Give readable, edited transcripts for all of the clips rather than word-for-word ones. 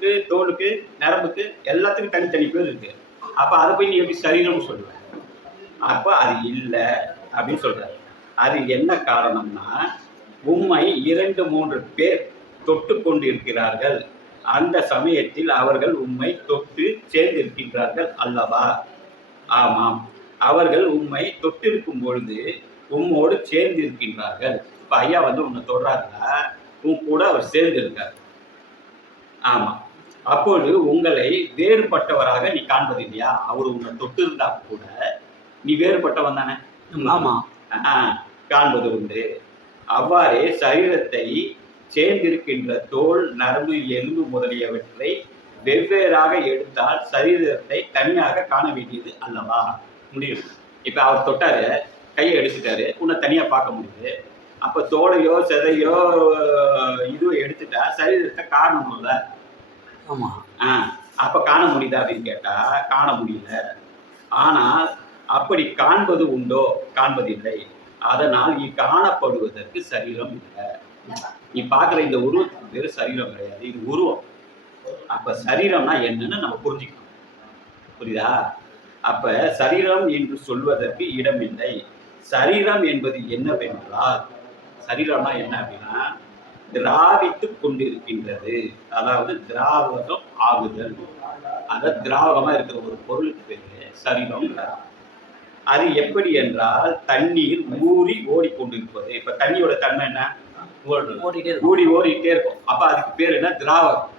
எலும்புக்கு, தோலுக்கு, நரம்புக்கு எல்லாத்துக்கும் தனித்தனி பேர் இருக்கு. அப்ப அதை போய் நீ எப்படி சரீரம்னு சொல்லுவ? அப்ப அது இல்லை அப்படின்னு சொல்றாரு. அது என்ன காரணம்னா, உம்மை 2, 3 பேர் தொட்டு கொண்டு இருக்கிறார்கள். அந்த சமயத்தில் அவர்கள் உம்மை தொட்டு சேர்ந்திருக்கின்றார்கள் அல்லவா? ஆமாம். அவர்கள் உம்மை தொட்டிருக்கும் பொழுது உம்மோடு சேர்ந்து இருக்கின்றார்கள். இப்ப ஐயா வந்து உன்னை தொடுறாருன்னா உன் கூட அவர் சேர்ந்து இருக்கார். ஆமா. அப்பொழுது உங்களை வேறுபட்டவராக நீ காண்பது இல்லையா? அவர் உன்னை தொட்டு இருந்தா கூட நீ வேறுபட்டவன் தானே? ஆமா. காண்பது உண்டு. அவ்வாறே சரீரத்தை சேர்ந்திருக்கின்ற தோல், நரம்பு, எலும்பு முதலியவற்றை வெவ்வேறாக எடுத்தால் சரீரத்தை தனியாக காண வேண்டியது அல்லவா? முடியும். இப்ப அவர் தொட்டாரு, கையை எடுத்துட்டாரு, உன்னை தனியா பார்க்க முடியுது. அப்ப தோலையோ செதையோ இதுவோ எடுத்துட்டா சரீரத்தை காணணும்ல. ஆமா. அப்ப காண முடியுதா அப்படின்னு கேட்டா காண முடியல. ஆனால் அப்படி காண்பது உண்டோ? காண்பதில்லை. அதனால் நீ காணப்படுவதற்கு சரீரம் இல்லை. நீ பார்க்குற இந்த உருவத்துக்கு பேரு சரீரம் கிடையாது, இது உருவம். அப்ப சரீரம்னா என்னன்னு நம்ம புரிஞ்சுக்கணும். புரியுதா? அப்ப சரீரம் என்று சொல்வதற்கு இடமில்லை. சரீரம் என்பது என்னவென்றால், சரீரம்னா என்ன அப்படின்னா திராவித்து கொண்டிருக்கின்றது. அதாவது திராவகம் ஆகுதல். அத திராவகமா இருக்கிற ஒரு பொருளுக்கு பேரு சரீரம். அது எப்படி என்றால் தண்ணீர் ஊறி ஓடிக்கொண்டிருப்பது. இப்ப தண்ணியோட தன்மை என்ன? ஓடிட்டே இருக்கும். அப்ப அதுக்கு பேர் என்ன? திராவகம்.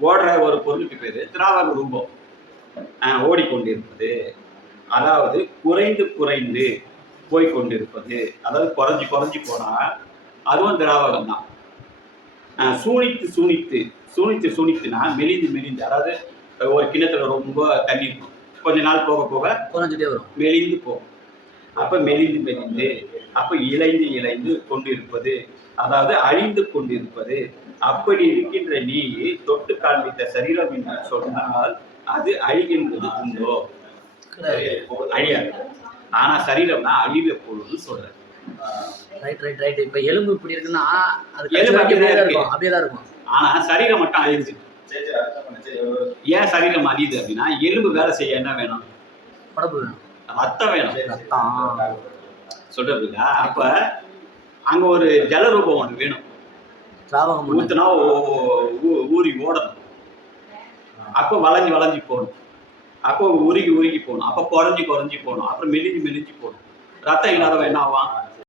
ஓடுற ஒரு பொருளுக்கு பேரு திராவக ரூபம். ஓடிக்கொண்டிருப்பது, அதாவது குறைந்து குறைந்து போய்கொண்டிருப்பது, அதாவது குறைஞ்சி குறைஞ்சி போனா அதுவும் திராவகம் தான். சூனித்து சூனித்து சூனித்து சூனித்துனா மெலிந்து மெலிந்து, அதாவது ஒரு கிணத்துல ரொம்ப தண்ணி இருக்கும், கொஞ்ச நாள் போக போக குறைஞ்சிட்டே வரும், மெலிந்து போகும். அப்ப மெலிந்து மெலிந்து, அப்ப இழைந்து இழைந்து கொண்டிருப்பது, அதாவது அழிந்து கொண்டிருப்பது. அப்படி இருக்கின்ற நீ தொட்டு காண்பித்த சரீரம் என்று சொன்னால் அது அழிகின்றது உண்டோ? அழியாது. ஆனா சரீரம்னா அழிவு எப்பொழுது சொல்ற. இப்ப எலும்பு இப்படி இருக்குன்னா எலும்பு அப்படியேதான் இருக்கும். ஆனா சரீரம் மட்டும் அழிஞ்சு. ஏன் சரீரம் அழியுது அப்படின்னா எலும்பு வேலை செய்ய என்ன வேணும்? உடம்பு வேணும், ரத்தம் வேணும். சொல்றதுக்கா? அப்ப அங்க ஒரு ஜலரூபம் ஒன்று வேணும். ஊத்துனா ஊறி ஓடணும். அப்போ வளைஞ்சு வளைஞ்சு போகணும். அப்போ உருகி உருகி போகணும். அப்போ குறைஞ்சி குறைஞ்சி போகணும். அப்புறம் மெலிஞ்சு மெலிஞ்சு போகணும். ரத்தம் இல்லாதவன் என்ன ஆவான்?